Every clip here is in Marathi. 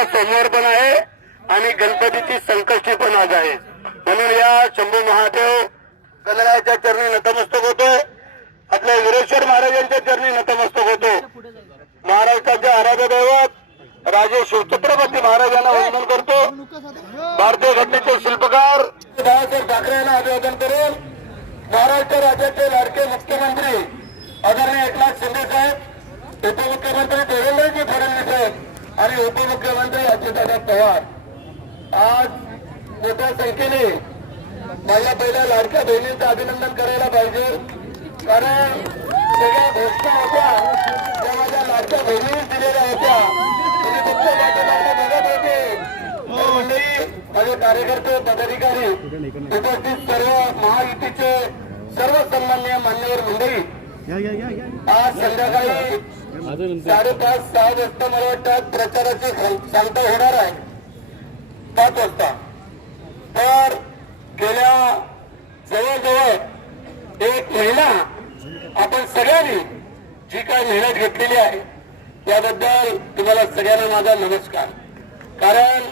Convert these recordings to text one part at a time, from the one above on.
आता सोमवार पण आहे आणि गणपतीची संकष्टी पण आज आहे. म्हणून या शंभू महादेव गणरायाच्या चरणी नतमस्तक होतो. आपल्या वीरेश्वर महाराजांच्या चरणी नतमस्तक होतो. महाराष्ट्राचे आराध्य दैवत राजे शिवछत्रपती महाराजांना वंदन करतो. भारतीय घटनेचे शिल्पकार बाळासाहेब ठाकरे यांना अभिवादन करून महाराष्ट्र राज्याचे लाडके मुख्यमंत्री आदरणीय एकनाथ शिंदे साहेब उपमुख्यमंत्री देवेंद्रजी फडणवीस आणि उपमुख्यमंत्री अजितदादा पवार. आज मोठ्या संख्येने माझ्या पहिल्या लाडक्या बहिणींचं अभिनंदन करायला पाहिजे. कारण सगळ्या घोषणा होत्या त्या माझ्या लाडक्या बहिणीच दिलेल्या होत्या. तुम्ही फक्त पाठीमागे बघत होते. मंडळी माझे कार्यकर्ते पदाधिकारी उपस्थित सर्व महायुतीचे सर्व सन्मान्य मान्यवर मंडळी आज संध्याकाळी साडेपाच सहा वाजता मला वाटतं प्रचाराची सांगता होणार आहे. पाच वाजता. तर गेल्या जवळजवळ एक महिना आपण सगळ्यांनी जी काय मेहनत घेतलेली आहे त्याबद्दल तुम्हाला सगळ्यांना माझा नमस्कार. कारण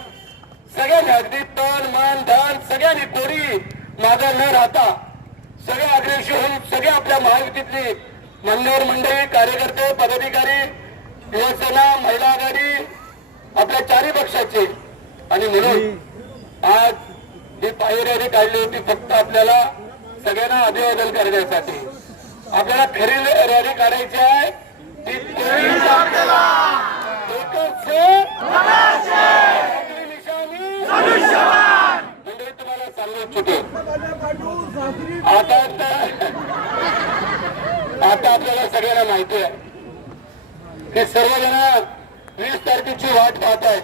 सगळ्यांनी अगदी तन मन धन सगळ्यांनी कोणी माझा न राहता सगळे अग्रेशी होऊन सगळे आपल्या महायुतीतली मान्यवर मंडळी कार्यकर्ते पदाधिकारी युवसेना महिला आघाडी आपल्या चारही पक्षाचे. आणि म्हणून आज ही पायी रॅली काढली होती फक्त आपल्याला सगळ्यांना अभिवादन करण्यासाठी. आपल्याला खरी रॅली काढायची आहे. ती निशाणी तुम्हाला सांगू इच्छितो आता तर- आता आपल्याला सगळ्यांना माहिती आहे. की सर्वजण वीस तारखेची वाट पाहत आहेत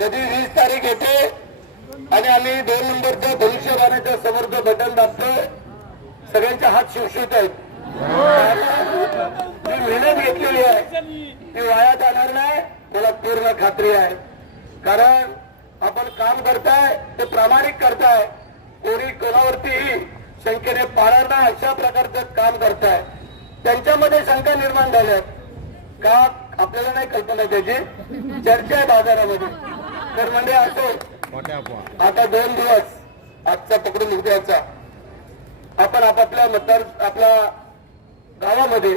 कधी वीस तारीख येते आणि आम्ही दोन नंबरचं धनुष्यबाणाच्या समोरचं बटन दाबतो सगळ्यांचे हात शिवशिवत आहेत. जी मेहनत घेतलेली आहे. ती वाया जाणार नाही. मला पूर्ण खात्री आहे. कारण आपण काम करताय ते प्रामाणिक करताय. कोणी कोणावरतीही शंकेने पाळणार नाही. अशा प्रकारचं काम करताय. त्यांच्यामध्ये शंका निर्माण झाल्या का आपल्याला नाही कल्पना त्याची? चर्चा आहे बाजारामध्ये तर म्हणजे असो आता दोन दिवस आजचा पकडून उद्याचा आपण आपापल्या मतदार आपल्या गावामध्ये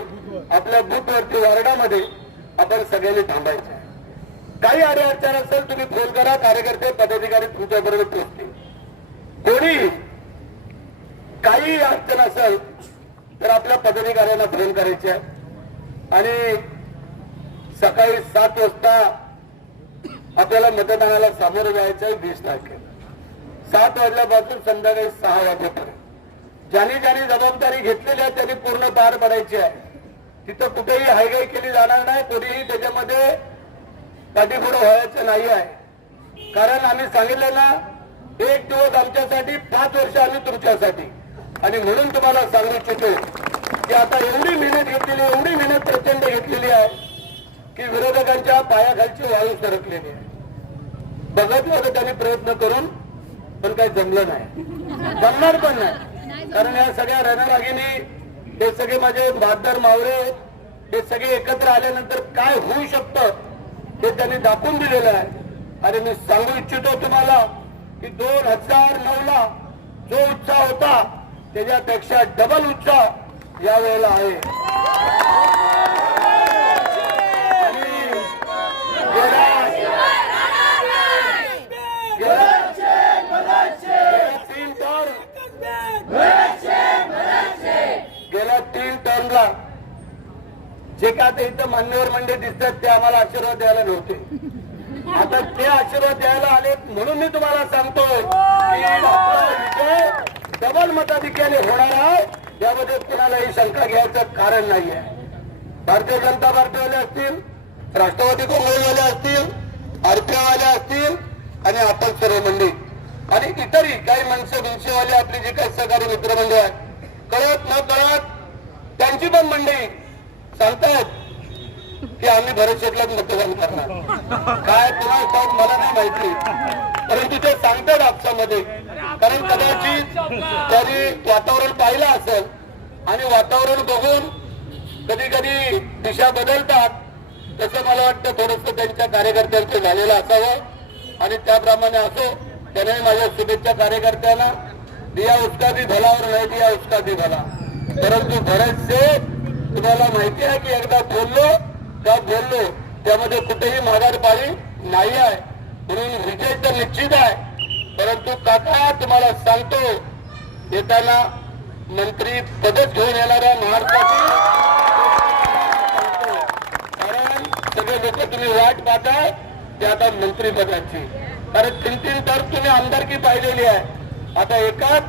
आपल्या बूथवरती वार्डामध्ये आपण सगळ्यांनी थांबायचं. काही अडी अडचण असेल तुम्ही फोन करा कार्यकर्ते पदाधिकारी तुमच्या बरोबर पोहोचतील. कोणी काही अडचण असेल तर आपल्या पदाधिकाऱ्यांना फोन करायचे. आहे. आणि सकाळी सात वाजता आपल्याला मतदानाला सामोरं जायचं आहे वीस तारखेला. सात वाजल्यापासून संध्याकाळी सहा वाजेपर्यंत. ज्यांनी ज्यांनी जबाबदारी घेतलेली आहे त्यांनी पूर्ण पार पडायची आहे. तिथं कुठेही हायगाई केली जाणार नाही कोणीही त्याच्यामध्ये पाठीपुढे व्हायचं नाही आहे. कारण आम्ही सांगितलं ना एक दिवस आमच्यासाठी पाच वर्ष आम्ही तुमच्यासाठी. आणि म्हणून तुम्हाला सांगू इच्छितो की आता एवढी मेहनत घेतलेली एवढी मेहनत प्रचंड घेतलेली आहे की विरोधकांच्या पायाखालची वाळू सरकलेली आहे. बघत होतं त्यांनी प्रयत्न करून पण काही जमलं नाही. जमणार पण नाही. कारण या सगळ्या रणरागिनी हे सगळे माझे बहादर मावळे हे सगळे एकत्र आल्यानंतर काय होऊ शकतं हे त्यांनी दाखवून दिलेलं आहे. आणि मी सांगू इच्छितो तुम्हाला की दोन हजार नऊ ला जो उत्साह होता त्याच्यापेक्षा डबल उत्साह यावेळेला आहे. तीन टर्म गेल्या तीन टर्मला जे काय ते इथं मान्यवर मंडळी दिसतात ते आम्हाला आशीर्वाद द्यायला नव्हते. आता ते आशीर्वाद द्यायला आले म्हणून मी तुम्हाला सांगतोय. हो, की आपला विजय डबल मताधिक्याने होणार आहे यामध्ये कुणालाही शंका घ्यायचं कारण नाही आहे भारतीय जनता पार्टीवाले असतील राष्ट्रवादी काँग्रेसवाले असतील आरपीआयवाले असतील आणि आपण सर्व मंडळी. आणि इतरही काही माणसं बिनशेवाले आपली जे काही सहकारी मित्रमंडळ आहेत कळत न कळत त्यांची पण मंडळी सांगतायत की आम्ही भरत शेटलाच मतदान करणार. काय तुम्हाला मला नाही माहिती. परंतु ते सांगतात आपसामध्ये. कारण कदाचित त्यांनी वातावरण पाहिलं असेल आणि वातावरण बघून कधी कधी दिशा बदलतात तसं मला वाटतं थोडस त्यांच्या कार्यकर्त्यांचं झालेलं असावं. आणि त्याप्रमाणे असो त्याने माझ्या शुभेच्छा कार्यकर्त्यांना. दिया उसका भी भला और नाही दिया उसका भी भला. परंतु बरेचसे तुम्हाला माहिती आहे की एकदा बोललो का बोललो त्यामध्ये कुठेही माघार पाळी नाही आहे म्हणून विजय तर निश्चित आहे. परंतु काका तुम्हाला सांगतो येताना मंत्री पदच घेऊन येणाऱ्या महाराष्ट्राची कारण सगळे लोक तुम्ही वाट पाहताय ते आता मंत्री पदाची. कारण तीन तीन तर तुम्ही आमदारकी पाहिलेली आहे. आता एकाच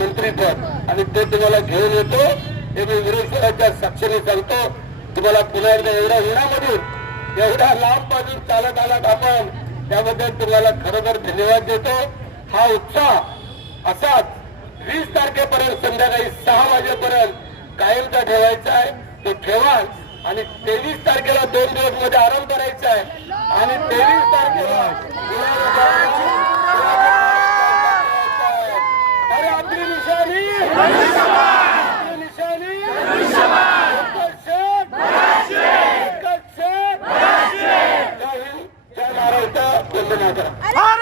मंत्रीपद आणि ते तुम्हाला घेऊन येतो. हे मी विरोधकाच्या साक्षीने सांगतो. तुम्हाला पुन्हा एकदा एवढ्या उन्हामधून एवढ्या लांब बाजून चालत आलात आपण. त्याबद्दल तुम्हाला खरोखर धन्यवाद देतो. हा उत्साह असाच वीस तारखेपर्यंत संध्याकाळी सहा वाजेपर्यंत कायमचा ठेवायचा आहे. तो ठेवा आणि तेवीस तारखेला दोन दिवसमध्ये आराम करायचा आहे. आणि तेवीस तारखेला अरे आपली निशाणी alakalı.